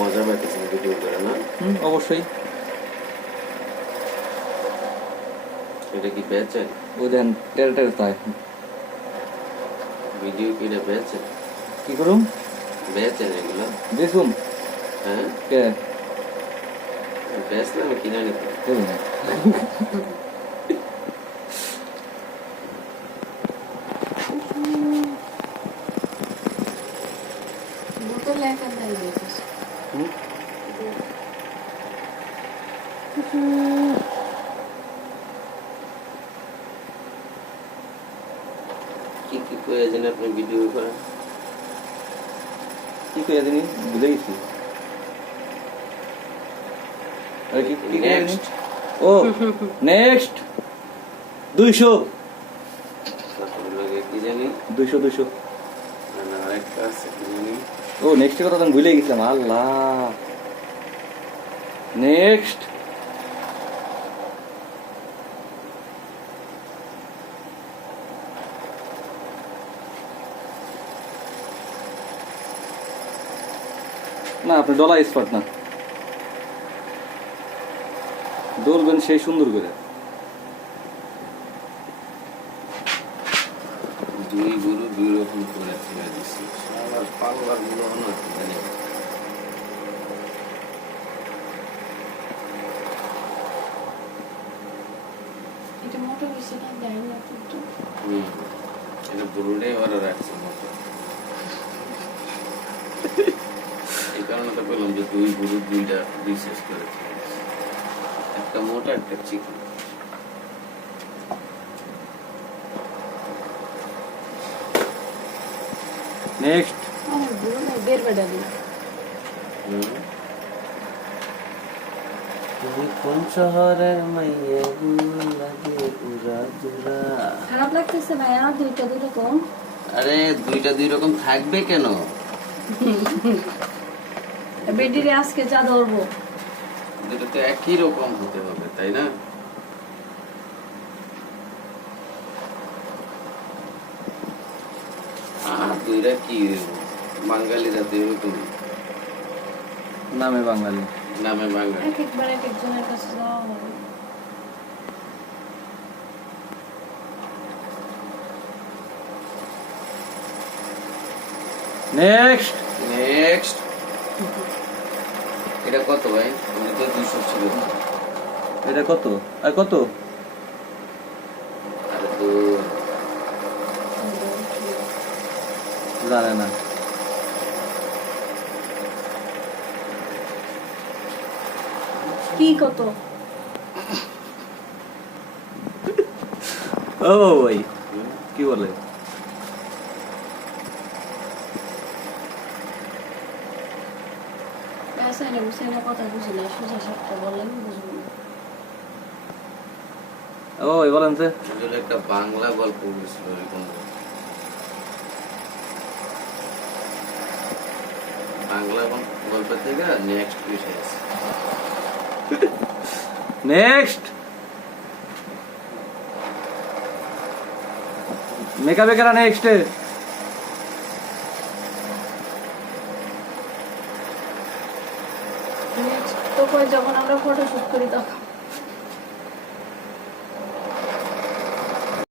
মজা পাইতেছেন ভিডিও করে না? অবশ্যই। এটা কি বেচেন? ওই দেন টেরে টেরে তাই ভিডিও কি এটা বেচেন? কি করুম? বেচেন এগুলো? দেখুম। হ্যাঁ, কে বেচলাম কিনে নিতে। দেখুন না। বোতলে একা দেয় দিয়েছিস। কি কি কয়ে যেন আপনি ভিডিও করেন? কি কই জানি ভুলে গেছি। আরে কি কি নেক্সট ও নেক্সট 200 তারপরে লাগে কি জানি 200 না আরেকটা আছে কি জানি ও নেক্সট কথা তো আমি ভুলে গেছিলাম। আল্লাহ নেক্সট না আপনি ডলা স্পট না দৌড়বেন সেই সুন্দর করে। দুই গরু দুই রকম করে ছেড়ে দিচ্ছি আবার পাল্লার গুলো না কি জানি এটা মোটর বেশি না দেয় না কিন্তু। এটা পুরোটাই ওরা রাখছে মতো এই কারণে তো বললাম যে দুই গরু দুইটা বিশেষ করে ছেড়ে দিচ্ছি। একটা মোটা একটা চিকন নেক্সট আমার বুড়ো না বের বেড়া দিই। তুমি কোন শহরের মাইয়ে লাগে উড়া দুরা খারাপ লাগতেছে ভাইয়া দুইটা দুটো কম। আরে দুইটা দুই রকম থাকবে কেন? বেডিরে আজকে যা ধরবো দুটো তো একই রকম হতে হবে তাই না? আর দুইটা কি বাঙালিরা তো এরকম নামে বাঙালি নামে বাঙালি এক একবার এক একজনের কাছে যাওয়া হবে। নেক্সট নেক্সট এটা কত ভাই? আমাদের তো 200 ছিল। এটা কত আর কত আরে তো জানে না কি কত? ও ভাই কি বলে পেছাইলে বুঝাইলে কথা বুঝি না, সোজা সাপটা বললেন বুঝবো না। ও বলেন যে আসলে একটা বাংলা গল্প বলেছিল এরকম বাংলা গল্প থেকে নেক্সট বিষয় আছে নেক্সট মেকআপে করা নেক্সট নেক্সট তো কই যখন আমরা ফটো শুট করি তখন